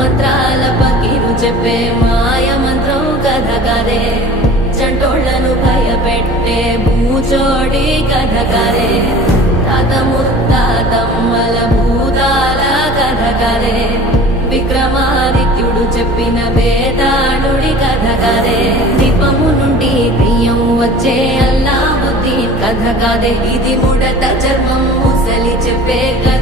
మంత్రాల పకీరు చెప్పే మాయ మంత్రం కథ కదే చంటోళ్లను భయపెట్టే భూచోడి కథ కదే తాత ముత్తాతమ్మల భూతాల కథ కదే విక్రమాదిత్యుడు చెప్పిన వేదాళుడి కథ కదే దీపము నుండి దెయ్యం వచ్చే అల్లావుద్దీన్ కథ కాదే ఇది ముడత చర్మం ముసలి చెప్పే కథ